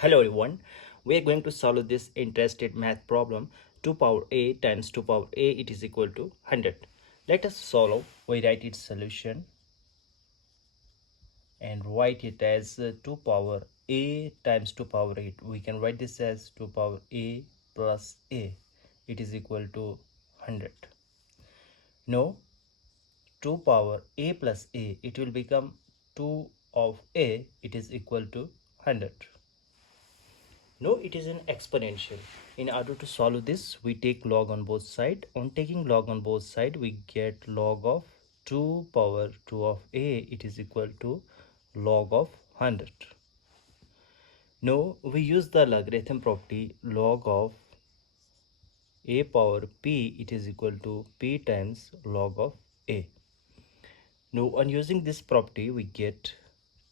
Hello everyone, we are going to solve this interesting math problem. 2 power a times 2 power a it is equal to 100. Let us solve. We write its solution and write it as 2 power a times 2 power 8. We can write this as 2 power a plus a. It is equal to 100. Now 2 power a plus a, it will become 2 of a, it is equal to 100. No, it is an exponential. In order to solve this, we take log on both sides. On taking log on both sides, we get log of 2 power 2 of a. It is equal to log of 100. Now, we use the logarithm property log of a power p. It is equal to p times log of a. Now, on using this property, we get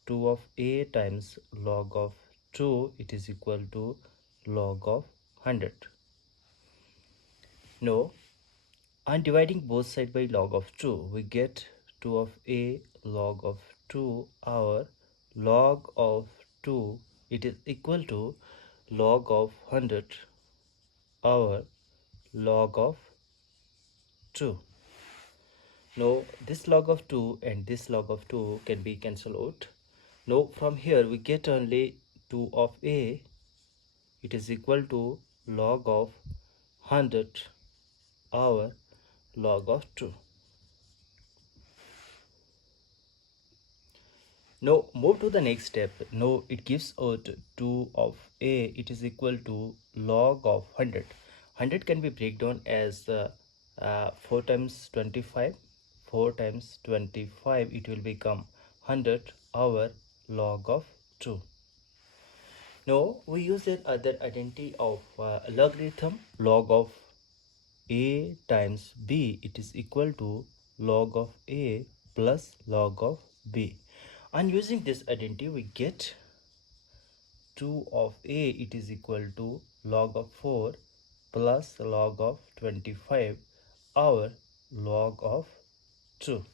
2 of a times log of 2. It is equal to log of 100. Now, on dividing both sides by log of 2, we get 2 of a log of 2. Our log of 2, it is equal to log of 100. Our log of 2. Now, this log of 2 and this log of 2 can be cancelled out. Now, from here we get only 2 of a. It is equal to log of 100. Our log of 2. Now move to the next step. Now it gives out 2 of a. It is equal to log of 100. 100 can be breakdown as 4 times 25. 4 times 25, it will become 100 over log of 2. Now we use that other identity of logarithm. Log of a times b, it is equal to log of a plus log of b. And using this identity, we get 2 of a, it is equal to log of 4 plus log of 25 over log of 2.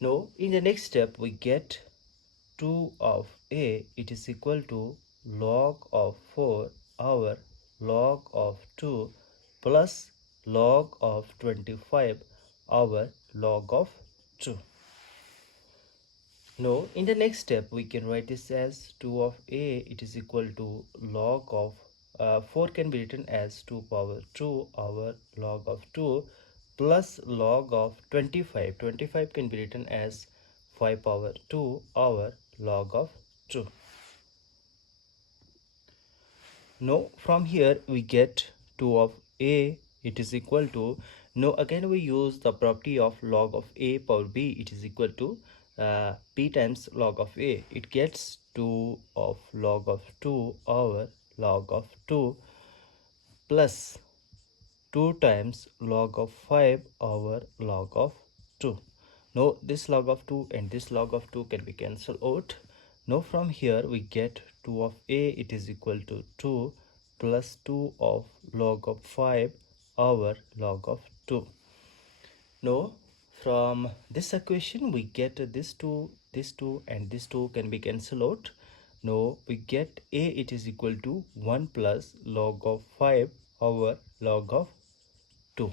Now, in the next step, we get 2 of a, it is equal to log of 4 over log of 2 plus log of 25 over log of 2. Now, in the next step, we can write this as 2 of a, it is equal to log of 4 can be written as 2 power 2 over log of 2 plus log of 25. 25 can be written as 5 power 2 over log of 2. Now, from here we get 2 of a, it is equal to, now again we use the property of log of a power b, it is equal to p times log of a. It gets 2 of log of 2 over log of 2 plus 2 times log of 5 over log of 2. Now this log of 2 and this log of 2 can be cancelled out. Now from here we get 2 of a, it is equal to 2 plus 2 of log of 5 over log of 2. Now from this equation we get this 2 and this 2 can be cancelled out. Now we get a, it is equal to 1 plus log of 5 over log of 2.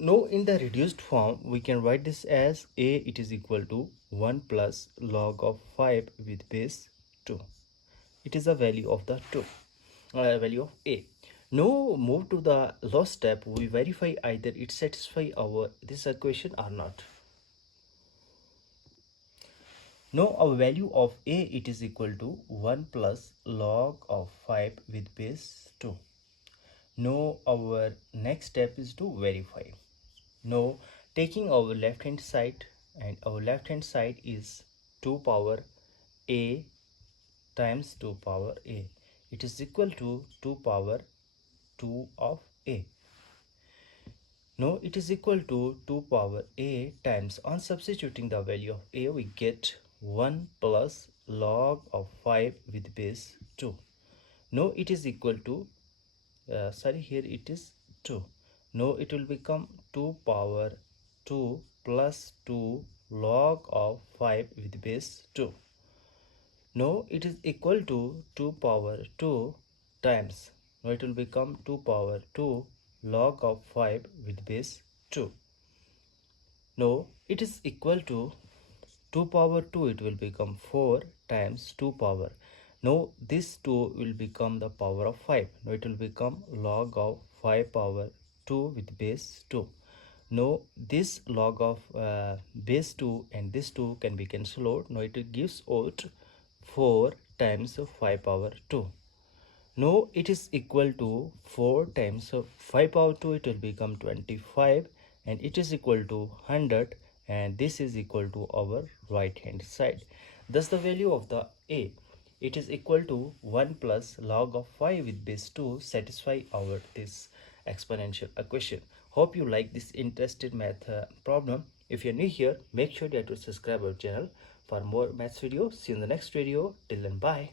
Now in the reduced form we can write this as a, it is equal to 1 plus log of 5 with base 2. It is the value of the value of a. Now move to the last step. We verify either it satisfies our this equation or not. Now our value of a, it is equal to 1 plus log of 5 with base 2. Now our next step is to verify. Now taking our left hand side, and our left hand side is 2 power a times 2 power a. It is equal to 2 power 2 of a. Now it is equal to 2 power a times, on substituting the value of a, we get 1 plus log of 5 with base 2. Now it is equal to here it is 2. Now it will become 2 power 2 plus 2 log of 5 with base 2. No, it is equal to 2 power 2 times. Now it will become 2 power 2 log of 5 with base 2. No, it is equal to 2 power 2, it will become 4 times 2 power. Now this 2 will become the power of 5. Now it will become log of 5 power 2 with base 2. Now this log of base 2 and this 2 can be cancelled out. Now it gives out 4 times 5 power 2. Now it is equal to 4 times 5 power 2, it will become 25, and it is equal to 100, and this is equal to our right hand side. Thus the value of the A, it is equal to 1 plus log of 5 with base 2 satisfy our this exponential equation. Hope you like this interesting math problem. If you are new here, make sure that you subscribe our channel for more maths videos. See you in the next video. Till then, bye.